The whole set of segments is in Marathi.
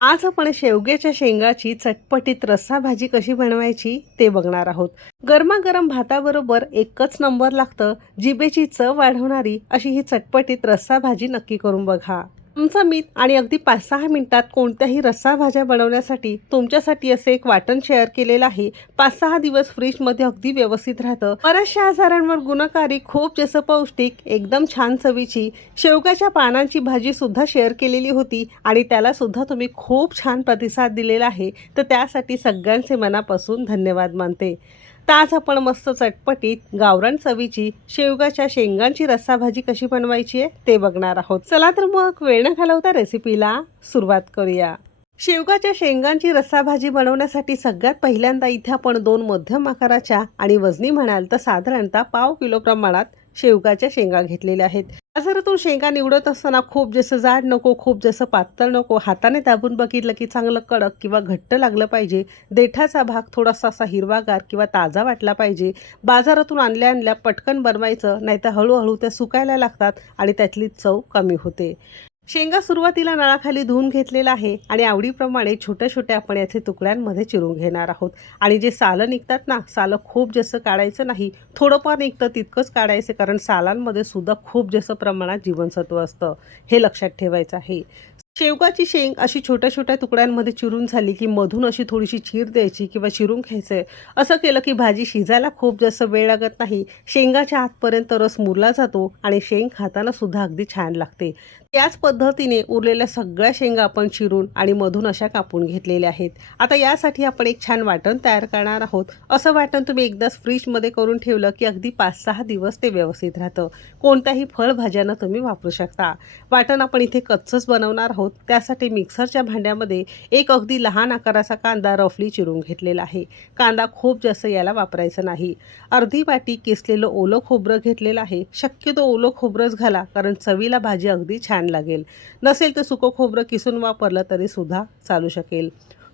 आज आपण शेवग्याच्या शेंगाची चटपटीत रस्सा भाजी कशी बनवायची ते बघणार आहोत. गरमागरम भाताबरोबर एकच नंबर लागतं. जिभेची चव वाढवणारी अशी ही चटपटीत रस्सा भाजी नक्की करून बघा. चमचमीत आणि अगदी पाच सहा मिनिटात कोणत्याही रस्सा भाज्या बनवण्यासाठी तुमच्यासाठी असे एक वाटण शेअर केलेलं आहे. पाच सहा दिवस फ्रीजमध्ये अगदी व्यवस्थित राहतं. बऱ्याचशा आजारांवर गुणकारी खूप जसं पौष्टिक एकदम छान चवीची शेवगाच्या पानांची भाजी सुद्धा शेअर केलेली होती आणि त्याला सुद्धा तुम्ही खूप छान प्रतिसाद दिलेला आहे. तर त्यासाठी सगळ्यांचे मनापासून धन्यवाद मानते. तर आज आपण मस्त चटपटीत गावरान चवीची शेवगाच्या शेंगांची रस्सा भाजी कशी बनवायची आहे ते बघणार आहोत. चला तर मग वेळ न घालवता रेसिपीला सुरुवात करूया. शेवगाच्या शेंगांची रस्सा भाजी बनवण्यासाठी सगळ्यात पहिल्यांदा इथे आपण दोन मध्यम आकाराच्या आणि वजनी म्हणाल तर साधारणतः पाव किलो प्रमाणात शेवगाच्या शेंगा घेतलेल्या आहेत. बाजारातून शेंगा निवडत असताना खूप जसं जाड नको खूप जसं पातळ नको हाताने दाबून बघितलं की चांगलं कडक किंवा घट्ट लागलं पाहिजे. देठाचा भाग थोडासा असा हिरवागार किंवा ताजा वाटला पाहिजे. बाजारातून आणल्या आणल्या पटकन बनवायचं नाहीतर हळूहळू त्या सुकायला लागतात आणि त्यातली चव कमी होते. शेंगा सुरुवातीला नळाखाली धुवून घेतलेला आहे आणि आवडीप्रमाणे छोट्या छोट्या आपण याचे तुकड्यांमध्ये चिरून घेणार आहोत. आणि जे सालं निघतात ना सालं खूप जास्त काढायचं नाही थोडंफार निघतं तितकंच काढायचं कारण सालांमध्ये सुद्धा खूप जास्त प्रमाणात जीवनसत्व असतं. हे लक्षात ठेवायचं आहे. शेवगाची शेंग अशी छोट्या छोट्या तुकड्यांमध्ये चिरून झाली की मधून अशी थोडीशी चीर द्यायची किंवा चिरून घ्यायचं आहे असं केलं की भाजी शिजायला खूप जास्त वेळ लागत नाही. शेंगाच्या आतपर्यंत रस मुरला जातो आणि शेंग खाताना सुद्धा अगदी छान लागते. त्याच पद्धतीने उरलेल्या सगळ्या शेंगा आपण चिरून आणि मधून अशा कापून घेतलेल्या आहेत. आता यासाठी आपण एक छान वाटण तयार करणार आहोत. असं वाटण तुम्ही एकदाच फ्रीजमध्ये करून ठेवलं की अगदी पाच सहा दिवस ते व्यवस्थित राहतं. कोणत्याही फळभाज्यांना तुम्ही वापरू शकता. वाटण आपण इथे कच्चंच बनवणार आहोत. त्यासाठी मिक्सरच्या भांड्यामध्ये एक अगदी लहान आकाराचा कांदा रफली चिरून घेतलेला आहे. कांदा खूप जास्त याला वापरायचा नाही. अर्धी वाटी किसलेलं ओलं खोबरं घेतलेलं आहे. शक्यतो ओलं खोबरंच घाला कारण चवीला भाजी अगदी छान लागेल. नसेल तर सुकं खोबरं किसून वापरलं तरी सुद्धा चालू शकेल.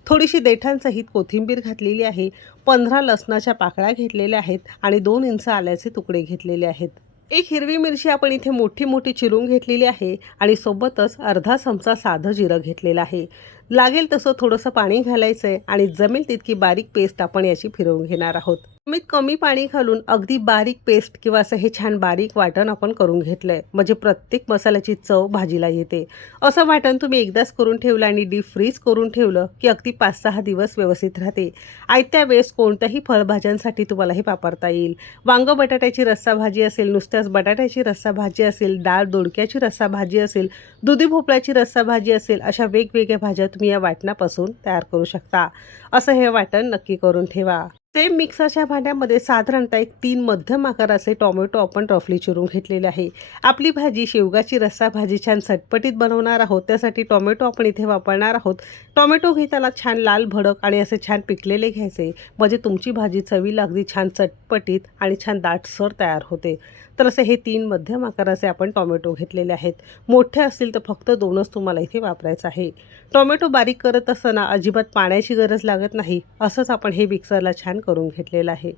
थोडीशी देठांसहित कोथिंबीर घातलेली आहे. पंधरा लसणाच्या पाकळ्या घेतलेल्या आहेत आणि दोन इंच आल्याचे तुकडे घेतलेले आहेत. एक हिरवी मिरची आपण इथे मोठी मोठी चिरून घेतलेली आहे आणि सोबतच अर्धा चमचा साधं जिरं घेतलेलं आहे. लागेल तसं थोडंसं पाणी घालायचं आहे आणि जमेल तितकी बारीक पेस्ट आपण याची फिरवून घेणार आहोत. कमीत कमी पाणी घालून अगदी बारीक पेस्ट किंवा असं हे छान बारीक वाटण आपण करून घेतलंय. म्हणजे प्रत्येक मसाल्याची चव भाजीला येते. असं वाटण तुम्ही एकदाच करून ठेवलं आणि डीप फ्रीज करून ठेवलं की अगदी पाच सहा दिवस व्यवस्थित राहते. आयत्या वेळेस कोणत्याही फळभाज्यांसाठी तुम्हाला हे वापरता येईल. वांग बटाट्याची रस्सा भाजी असेल नुसत्याच बटाट्याची रस्सा भाजी असेल डाळ दोडक्याची रस्सा भाजी असेल दुधी भोपळ्याची रस्सा भाजी असेल अशा वेगवेगळ्या भाज्या तुम्ही या वाटणापासून तयार करू शकता. असं हे वाटण नक्की करून ठेवा. सेम मिक्सरच्या भांड्यामध्ये साधारणतः एक तीन मध्यम आकाराचे टोमॅटो आपण रफली चिरून घेतलेले आहे. आपली भाजी शेवगाची रस्सा भाजी छान चटपटीत बनवणार आहोत. त्यासाठी टोमॅटो आपण इथे वापरणार आहोत. टोमॅटो घेताना छान लाल भडक आणि असे छान पिकलेले घ्यायचे. म्हणजे तुमची भाजी चवीला अगदी छान चटपटीत आणि छान दाटसर तयार होते. तर असे हे तीन मध्यम आकाराचे आपण टोमॅटो घेतलेले आहेत. मोठे असतील तर फक्त दोनच तुम्हाला इथे वापरायचं आहे. टोमॅटो बारीक करत असताना अजिबात पाण्याची गरज लागत नाही असंच आपण हे मिक्सरला छान करून घेतलेलं आहे.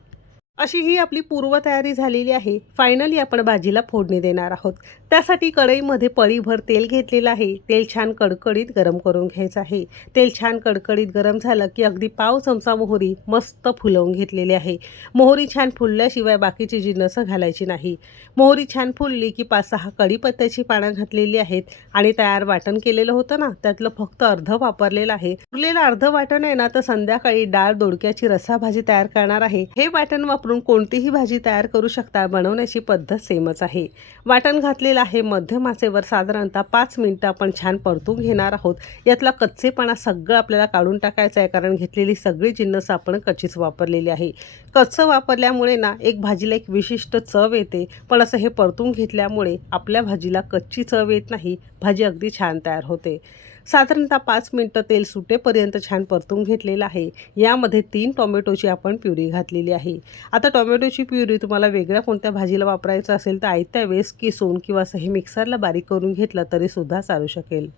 अशी ही आपली पूर्वतयारी झालेली आहे. फायनली आपण भाजीला फोडणी देणार आहोत. त्यासाठी कढईमध्ये पळीभर तेल घेतलेलं आहे. तेल छान कडकडीत गरम करून घ्यायचं आहे. तेल छान कडकडीत गरम झालं की अगदी पाव चमचा मोहरी मस्त फुलवून घेतलेली आहे. मोहरी छान फुलल्याशिवाय बाकीची जिन्नसं घालायची नाही. मोहरी छान फुलली की पाच सहा कढीपत्त्याची पानं घातलेली आहेत आणि तयार वाटण केलेलं होतं ना त्यातलं फक्त अर्ध वापरलेलं आहे. उरलेलं अर्ध वाटण आहे ना तर संध्याकाळी डाळ दोडक्याची रस्सा भाजी तयार करणार आहे. हे वाटण वापरून कोणतीही भाजी तयार करू शकता. बनवण्याची पद्धत सेमच आहे. वाटण घातलेलं आहे. मध्यम आचेवर साधारणतः पाच मिनटं आपण छान परतून घेणार आहोत. यातला कच्चेपणा सगळं आपल्याला काढून टाकायचं आहे. कारण घेतलेली सगळी जिन्नस आपण कच्चीच वापरलेली आहे. कच्चं वापरल्यामुळे ना एक भाजीला एक विशिष्ट चव येते. पण असं हे परतून घेतल्यामुळे आपल्या भाजीला कच्ची चव येत नाही. भाजी अगदी छान तयार होते. साधारणतः पाच मिनटं तेल सुटेपर्यंत छान परतून घेतलेलं आहे. यामध्ये तीन टोमॅटोची आपण प्युरी घातलेली आहे. आता टोमॅटोची प्युरी तुम्हाला वेगळ्या कोणत्या भाजीला वापरायचं असेल तर आयत्या वेळेस किसून किंवा असं हे मिक्सरला बारीक करून घेतलं तरीसुद्धा चालू शकेल.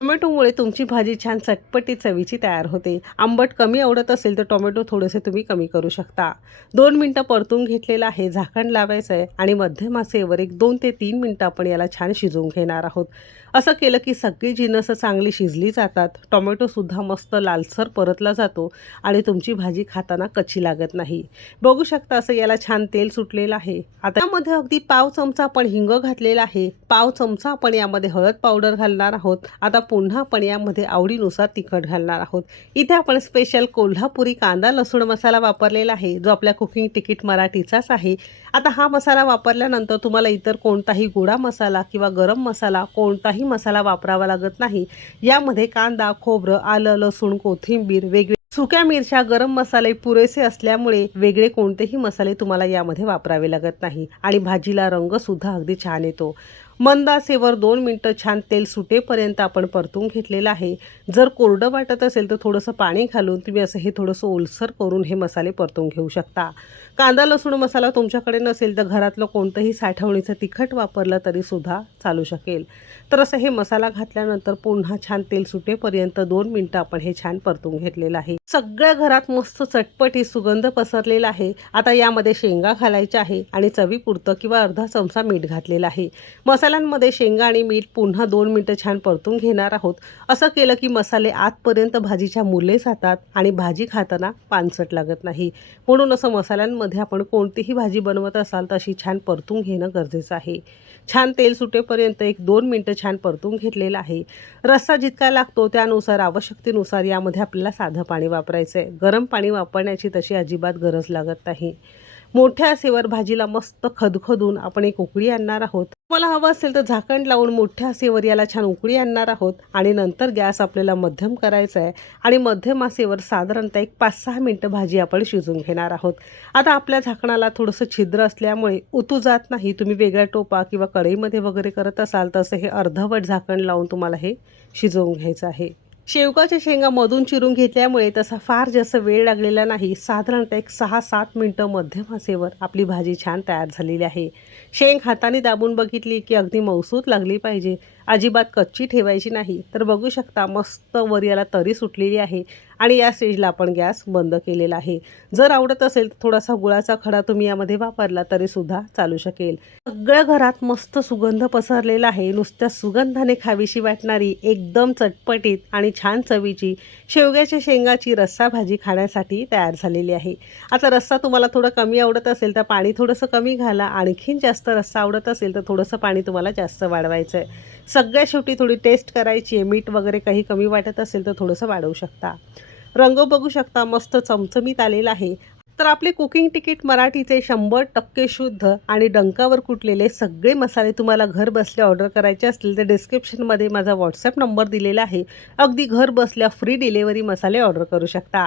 टोमॅटोमुळे तुमची भाजी छान चटपटी चवीची तयार होते. आंबट कमी आवडत असेल तर टोमॅटो थोडेसे तुम्ही कमी करू शकता. दोन मिनटं परतून घेतलेलं आहे. झाकण लावायचं आहे आणि मध्यमासेवर एक दोन ते तीन मिनटं आपण याला छान शिजवून घेणार आहोत. असं केलं की सगळी जिनसं चांगली शिजली जातात. टोमॅटोसुद्धा मस्त लालसर परतला जातो आणि तुमची भाजी खाताना कच्ची लागत नाही. बघू शकता असं याला छान तेल सुटलेलं आहे. आता यामध्ये अगदी पाव चमचा आपण हिंग घातलेला आहे. पाव चमचा आपण यामध्ये हळद पावडर घालणार आहोत. आता पुन्हा आपण यामध्ये आवडीनुसार तिखट घालणार आहोत. इथे आपण स्पेशल कोल्हापुरी कांदा लसूण मसाला वापरलेला आहे जो आपल्या कुकिंग तिकीट मराठीचाच आहे. आता हा मसाला वापरल्यानंतर तुम्हाला इतर कोणताही गोडा मसाला किंवा गरम मसाला कोणताही मसाला वापरावा लागत नाही. यामध्ये कांदा खोबरं आलं लसूण कोथिंबीर वेगळे सुक्या मिरच्या गरम मसाले पुरेसे असल्यामुळे वेगळे कोणतेही मसाले तुम्हाला यामध्ये वापरावे लागत नाही. आणि भाजीला रंगसुद्धा अगदी छान येतो. मंद दोन मिनटं छान तेल सुटेपर्यंत आपण परतून घेतलेलं आहे. जर कोरडं वाटत असेल तर थोडंसं पाणी घालून तुम्ही असं हे थोडंसं ओलसर करून हे मसाले परतून घेऊ शकता. कांदा लसूण मसाला तुमच्याकडे नसेल तर घरातलं कोणतंही साठवणीचं तिखट वापरलं तरीसुद्धा चालू शकेल. तर असं हे मसाला घातल्यानंतर पुन्हा छान तेल सुटेपर्यंत दोन मिनटं आपण हे छान परतून घेतलेलं आहे. सगळ्या घरात मस्त चटपटी सुगंध पसरलेला आहे. आता यामध्ये शेंगा घालायच्या आहे आणि चवीपुरतं किंवा अर्धा चमचा मीठ घातलेलं आहे. मसाला मसाल्यांमध्ये शेंगा आणि मीठ पुन्हा दोन मिनटं छान परतून घेणार आहोत. असं केलं की मसाले आतपर्यंत भाजीच्या मुले जातात आणि भाजी खाताना पानसट लागत नाही. म्हणून असं मसाल्यांमध्ये आपण कोणतीही भाजी बनवत असाल तर अशी छान परतून घेणं गरजेचं आहे. छान तेल सुटेपर्यंत एक दोन मिनटं छान परतून घेतलेलं आहे. रस्सा जितका लागतो त्यानुसार आवश्यकतेनुसार यामध्ये आपल्याला साधं पाणी वापरायचं आहे गरम पाणी वापरण्याची तशी अजिबात गरज लागत नाही. मोठ्या आसेवर भाजीला मस्त खदखदून आपण एक उकळी आणणार आहोत. तुम्हाला हवं असेल तर झाकण लावून मोठ्या आसेवर याला छान उकळी आणणार आहोत आणि नंतर गॅस आपल्याला मध्यम करायचा आहे आणि मध्यम आसेवर साधारणतः एक पाच सहा मिनटं भाजी आपण शिजून घेणार आहोत. आता आपल्या झाकणाला थोडंसं छिद्र असल्यामुळे उतू जात नाही. तुम्ही वेगळ्या टोपा किंवा कढईमध्ये वगैरे करत असाल तसं हे अर्धवट झाकण लावून तुम्हाला हे शिजवून घ्यायचं आहे. शेवगाच्या शेंगा मधून चिरून घेतल्यामुळे तसा फार जास्त वेळ लागलेला नाही. साधारणतः एक सहा सात मिनटं मध्यम आसेवर आपली भाजी छान तयार झालेली आहे. शेंग हाताने दाबून बघितली की अगदी मौसूत लागली पाहिजे. अजिबात कच्ची ठेवायची नाही. तर बघू शकता मस्त वर याला तरी सुटलेली आहे आणि या स्टेजला आपण गॅस बंद केलेला आहे. जर आवडत असेल तर थोडासा गुळाचा खडा तुम्ही यामध्ये वापरला तरीसुद्धा चालू शकेल. सगळ्या घरात मस्त सुगंध पसरलेला आहे. नुसत्या सुगंधाने खावीशी वाटणारी एकदम चटपटीत आणि छान चवीची शेवग्याच्या शेंगाची रस्सा भाजी खाण्यासाठी तयार झालेली आहे. आता रस्सा तुम्हाला थोडं कमी आवडत असेल तर पाणी थोडंसं कमी घाला. आणखीन जास्त रस्सा आवडत असेल तर थोडंसं पाणी तुम्हाला जास्त वाढवायचं आहे सगळ्या शेवटी थोडी टेस्ट करायची आहे. मीठ वगैरे काही कमी वाटत असेल तर थोडंसं वाढवू शकता. रंग बघू शकता मस्त चमचमीत आलेला आहे. तर आपले कुकिंग तिकीट मराठीचे शंभर टक्के शुद्ध आणि डंकावर कुटलेले सगळे मसाले तुम्हाला घर बसल्या ऑर्डर करायचे असतील तर डिस्क्रिप्शनमध्ये माझा व्हॉट्सअप नंबर दिलेला आहे. अगदी घर बसल्या फ्री डिलेवरी मसाले ऑर्डर करू शकता.